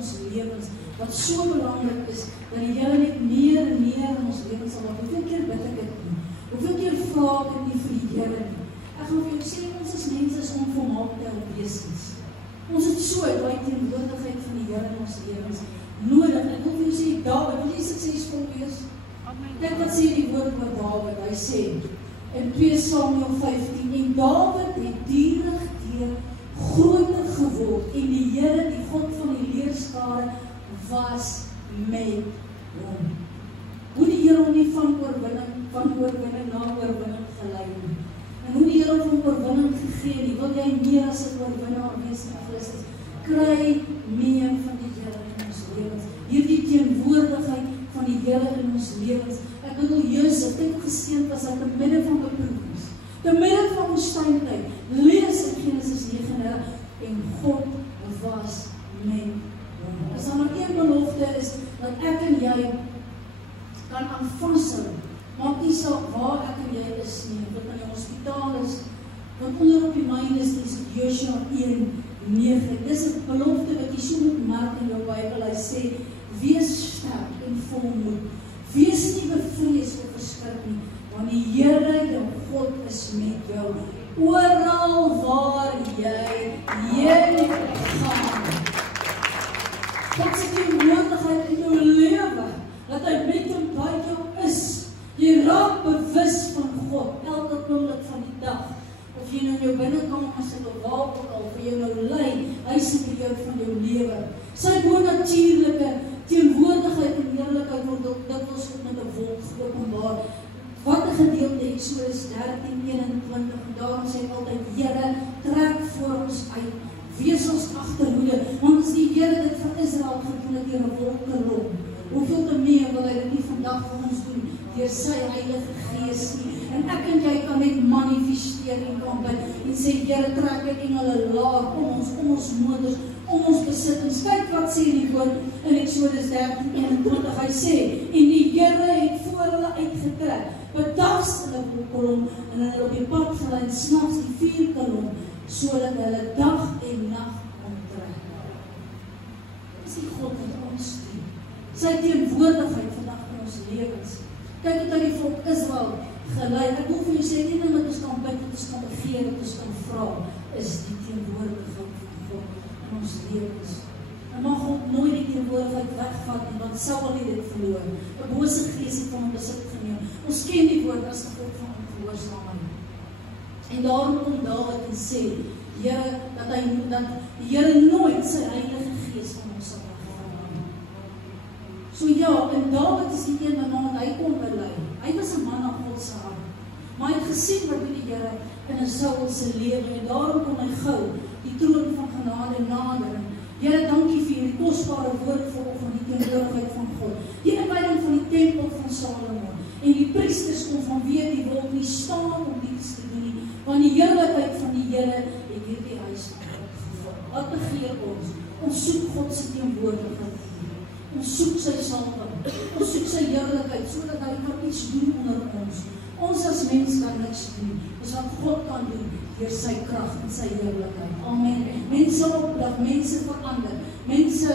ons lewens, wat so belangrik is, dat die Here net meer en meer in ons lewens sal maak. Hoeveel keer bid ek dit nie? Hoeveel keer vra ek dit nie vir die Here nie? Ek gaan vir jou sê, ons as mense is onvolmaakte wesens. Ons het so daai teenwoordigheid van die Here in ons lewens nodig. Ek wil vir jou sê, Dawid, wil jy suksesvol wees? Kyk wat sê die woord oor Dawid. Hy sê in 2 Samuel 15, en Dawid het dierig deur groter geword, en die Here, die God van die leerskare, was met hom. Hoe die Here hom nie van oorwinning na oorwinning gelei nie. En hoe die Here hom oorwinning gegee nie, wil jy meer as 'n oorwinnaar wees in Christus. Kry meer van die Here in ons lewens. Hierdie teenwoordigheid van die Here in ons lewens. Ek bedoel, Josef het geseën was aan die midde van beproewings. Te midde van woestyntyd, lees in Genesis 39, en God was met hom. As daar maar een belofte is, dat ek en jy kan aan vashou, maak nie saak waar ek en jy is nie, of dit in die hospitaal is, want onder op die myne is Josua 1:9. Dis 'n belofte wat jy so moet merk in jou Bybel. Hy sê, wees sterk en volmoed, wees nie bevrees of verskrik nie, want die Here, jou God, is met jou, oral waar jy heen gaan. God se teenwoordigheid in jou lewe, dat hy met jou by jou is. Jy raak bewus van God, elke oomblik van die dag. Of jy nou in jou binnekamer sit of waar ook al vir jou nou lei, hy is in die van jou lewe. Sy bonatuurlike teenwoordigheid en heerlikheid word dikwels met 'n wolk geopenbaar. Wat 'n gedeelte Eksodus 13:21, en daarom sê ek altyd, Here, trek voor ons uit, wees ons agterhoede, want as die Here dit vir Israel gedoen het deur 'n wolkkolom, hoeveel te meer wil hy dit nie vandag vir ons doen, deur sy Heilige Gees nie. En ek en jy kan net manifesteer en kan bid, en sê, Here, trek die engele laag om ons motors, om ons besittings. Kyk wat sê die woord in Eksodus 13:21, hy sê, en die Here het voor hulle uitgetrek, bedags in 'n wolkkolom, en hulle op die pad gelei, en snags die vuurkolom, sodat hulle dag en nag kon trek. Dis die God wat ons dien. Sy teenwoordigheid vandag in ons lewens. Kyk het hy die volk Israel gelei. Ek wil vir jou sê, nie net wat ons kan bid, wat ons kan begeer, wat ons kan vra, is die teenwoordigheid van God in ons lewens. En mag God nooit die teenwoordigheid wegvat, want sal hy dit verloor. 'n Bose gees het van hom besit geneem. Ons ken die woord as 'n God van ongehoorsaamheid. En daarom kom Dawid en sê, Here, dat die Here nooit sy Heilige Gees van ons sal wegvat. So ja, en Dawid is die een waarna hy kon bely. Hy was 'n man na God se hart. Maar hy het gesien wat doen die Here in 'n Saul se lewe, en daarom kom hy gou die troon van genade nader. Here, dankie vir hierdie kosbare woord vanoggend, die teenwoordigheid van God. Die inwyding van die tempel van Salomo. En die priesters kon vanweë die wolk nie staan om diens te doen nie, want die heerlikheid van die Here het hierdie huis gevul. Wat begeer ons? Ons soek God se teenwoordigheid. Ons soek sy salwing. Ons soek sy heerlikheid, sodat hy kan iets doen onder ons. Ons as mens kan niks doen, dis wat God kan doen, deur sy krag en sy heerlikheid. Amen. Mense oplig, mense verander, mense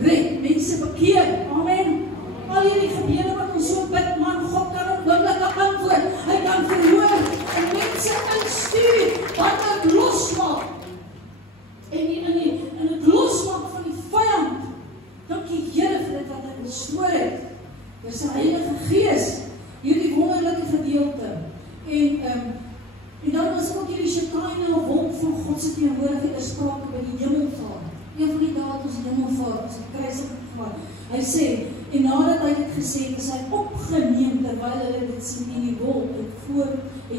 red, mense bekeer. Amen. Al hierdie gebede wat ons so bid, man, God kan onmiddellik antwoord. Hy kan verhoor en mense instuur wat dit losmaak. En in het losmaak van die vyand. Dankie Here vir dit wat hy bestoor het. Dis sy Heilige Gees, hierdie wonderlike gedeelte. En dan was ook hierdie Shekinah wolk van God se teenwoordigheid ter sprake by die hemelvaart. Een van die dae wat ons hemelvaart, ons het kruising gegaan. Hy sê, en nadat hy dit gesê het, is hy opgeneem terwyl hulle dit sien, en die wolk het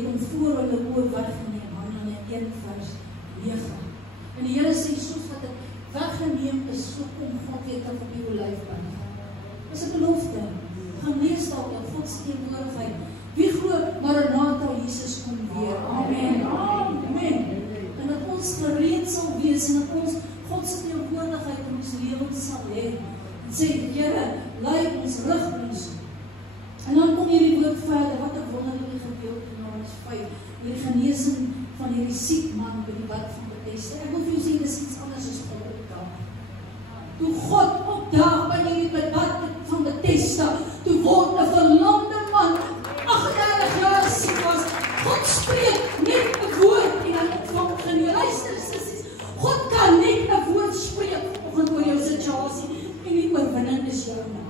hom voor hulle oor weggeneem, Handelinge 1:9. En die Here sê, soos wat dit weggeneem is, so kom God weer terug op die olyfberg. Dis 'n belofte. Gaan lees daaroor God se teenwoordigheid. Wie glo Maranatha, Jesus kom weer. Amen. Amen. En dat ons gereed sal wees en dat ons God se teenwoordigheid in ons lewens sal hê. En sê, Here, lei ons, rig ons. En dan kom hierdie woord verder, wat 'n wonderlike gedeelte in Johannes 5, die genesing van hierdie siek man by die bad van Bethesda. Ek wil vir jou sê, dis iets anders as God op dag. toe God opdaag by hierdie bad van Bethesda, toe word 'n verlamde man, 38 jaar siek was, God spreek net 'n woord en hy ontvang genees. Luister, sissies, God kan net 'n woord spreek vanoggend oor jou situasie en die oorwinning is joune.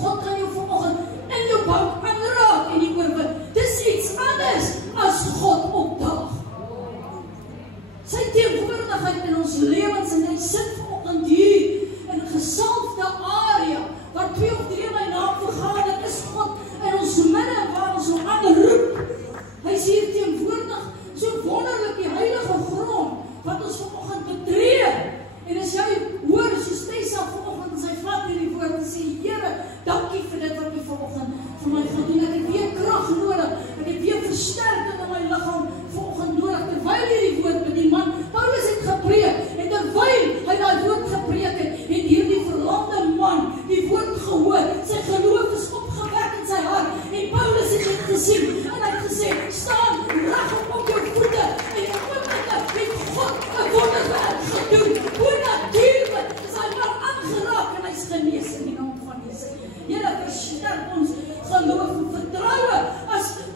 God kan jou vanoggend in jou bank aanraak en die oorwinning. Dis iets anders as God opdaag. Sy teenwoordigheid in ons lewens en hy sit vanoggend hier in 'n gesalfde area waar 2 of 3 my naam vergader is God in ons midde waar ons hom aanroep. Hy is hier teenwoordig, so wonderlik die heilige grond wat ons vanoggend betree. En as jy hoor, soos Tessa vanoggend sy vat hierdie woord en sê, Here, dankie vir dit wat U vanoggend vir my gedoen. Ek het weer krag nodig, ek het weer versterking in my liggaam vanoggend nodig, terwyl hierdie woord met die man, Paulus het gepreek, en terwyl hy daai woord gepreek het hierdie verlamde man die woord gehoor, sy geloof is opgewek in sy hart, en Paulus het dit gesien, en hy het gesê, staan reg op jou voete, en die oomblik het God 'n wonderwerk gedoen, bonnatuurlik is hy man aangeraak, en hy is genees in die naam van Jesus. Here, versterk ons geloof en vertroue, as dit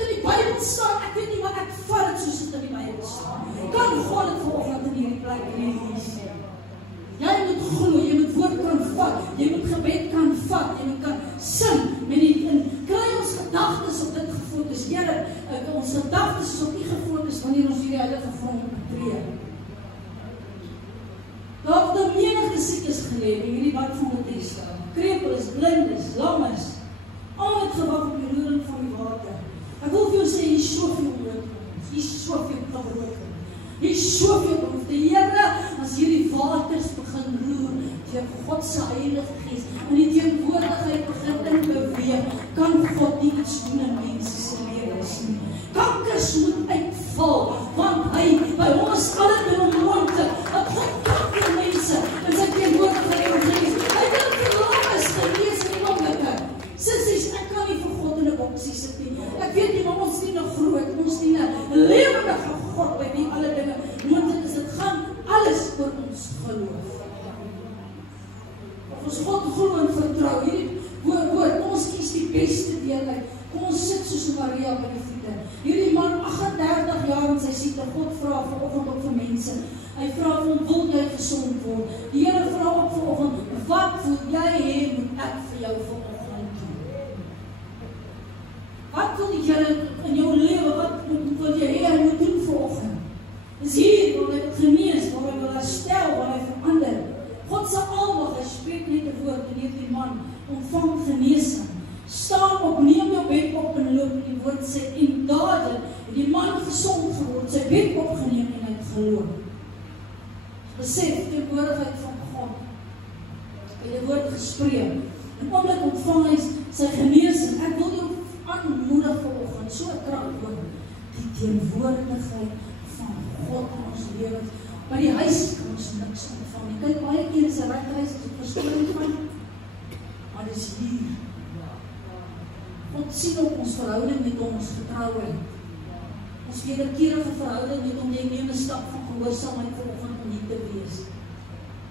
in die Bybel staan, ek weet nie, maar ek vat het soos dit in die Bybel staan. Kan God het vanoggend in hierdie plek lees? Jy moet glo, jy moet woord kan vat, jy moet gebed kan vat, jy moet kan sing, kry ons gedagtes op dit gefokus. Here, ons gedagtes is op U gefokus wanneer ons hierdie heilige grond betree. Daar het 'n menigte siekes gelê in hierdie bad van Bethesda. Krepeles, blindes, lammes, almal het gewag op die roering van die water. Ek wil vir jou sê, hier is soveel broodkoms, hier is soveel broodkoms, hier is soveel behoefte. Here, as hierdie waters begin roer, deur God se Heilige Gees, en die teenwoordigheid begin inbeweeg, kan God nie iets doen in mense se lewens nie. Kankers moet uitval, want hy, by ons alle doen moontlik, dat God kanker mense in sy teenwoordigheid genees. Hy wil verlammes genees in die oomblikke. Sissies, ek kan nie vir God in 'n boksie sit nie. Ek weet nie, maar ons dien 'n groot, ons dien 'n lewendige God by wie alle dinge moontlik is. Dit gaan alles oor ons geloof. Of ons God glo en vertrou. Hierdie woord, ons kies die beste deel uit. Kom ons sit soos Maria by die voete. Hierdie man, 38 jaar in sy siekte, God vra vanoggend ook vir mense. Hy vra vir hom, wil jy gesond word? Die Here vra ook vanoggend, wat wil jy hê moet ek vir jou vanoggend doen? Wat wil die Here in jou lewe, wat wil jy hê hy moet doen vanoggend? Dis hier waar hy genees, waar hy wil herstel, waar hy verander. God se almag, hy spreek net 'n woord en hierdie man ontvang genesing. Staan op, neem jou bed op en loop, die woord sê, en dadelik het die man gesond geword, sy bed opgeneem en hy het geloop. Besef, die woordigheid van God, het die woord gespreek, en oomblik ontvang hy sy genesing. Ek wil jou aanmoedig vanoggend, so 'n krag hoor, die teenwoordigheid van God in ons lewens. By die huis kan ons niks ontvang. Jy kyk baie keer is 'n reghuis, as ek verskoning van, maar dis hier. God sien op ons verhouding met hom, ons getrouheid. Ons wederkerige verhouding met hom, jy neem 'n stap van gehoorsaamheid vanoggend om hier te wees.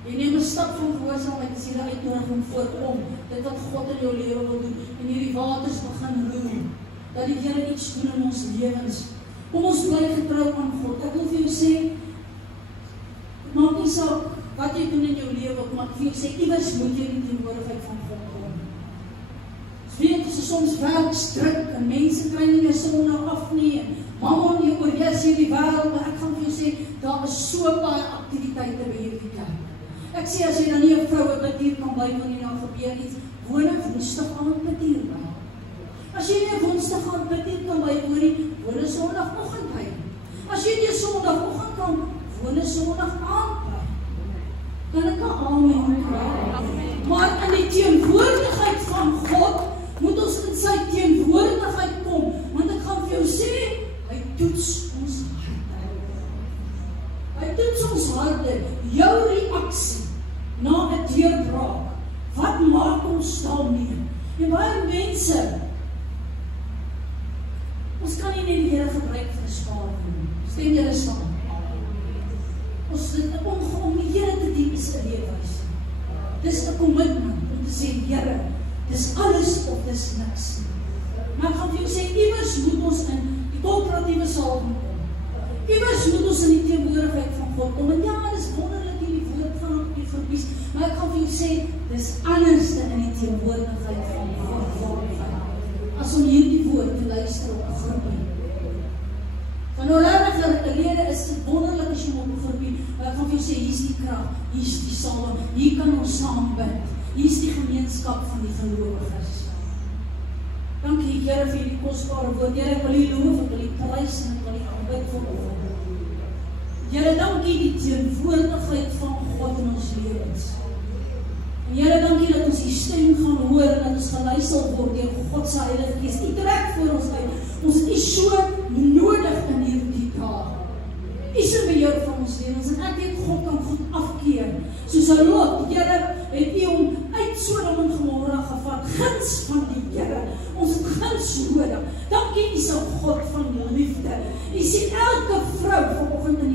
Jy neem 'n stap van gehoorsaamheid, as jy die uitnodiging voorkom, dit wat God in jou lewe wil doen, en hierdie waters begin roer, dat die Here iets doen in ons lewens. Kom ons bly getrou aan God. Ek wil vir jou sê, maak nie saak wat jy doen in jou lewe, maar ek wil jou sê, iewers moet jy die teenwoordigheid van God kom. Weet, as soms werksdruk, en mense kry nie meer Sondag af nie, en mamma nie oorheers hierdie wêreld, maar ek gaan vir jou sê, daar is so baie aktiwiteite by hierdie kerk. Ek sê, as jy dan nie 'n vroue bidtier kan by, wanneer dan gebeur iets, woon 'n Woensdag aand bidtier by. As jy nie 'n Woensdag aand bidtier kan by, woon 'n Sondagoggend by. As jy nie 'n Sondagoggend kan, woon 'n Sondag aand by. Kan ek 'n amen kry? Maar in die teenwoordigheid van God, moet ons in sy teenwoordigheid kom, want ek gaan vir jou sê, hy toets ons harte. Hy toets ons harte, jou reaksie na 'n deurbraak. Wat maak ons daarmee? En baie mense, ons kan nie net die Here gebruik vir 'n spaar doen. Stem julle saam? Ons dit om die Here te dien is 'n leefwys. Dis 'n commitment om te sê, Here, dis alles of dis niks. Maar ek gaan vir jou sê, iewers moet ons in die korporatiewe saal kom. Iewers moet ons in die teenwoordigheid van God kom. En ja, dis wonderlik hierdie woord van op die verbies, maar ek gaan vir jou sê, dis anderste in die teenwoordigheid van God. As om hierdie woord te luister op 'n groepie. Van oorlede gelede is dit wonderlik as jy op 'n groepie, maar ek gaan vir jou sê, hier's die krag, hier's die salwing, hier kan ons saam bid. Hier's die gemeenskap van die gelowiges. Dankie Here vir die kosbare woord. Here, ek wil U loof, ek wil U prys en ek wil U aanbid vanoggend. Here, dankie die teenwoordigheid van God in ons lewens. En Here, dankie dat ons die stem gaan hoor en dat ons geluister word deur God se Heilige Gees. U trek voor ons uit. Ons het U so nodig in hierdie dae. U is in beheer van ons lewens en ek weet God kan goed afkeer. Soos 'n Lot, Here, het U hom uit Sodom en Gomorra gevat. Guns van die Here. Ons het guns nodig. Dankie U is 'n God van liefde. U sien elke vrou vanoggend in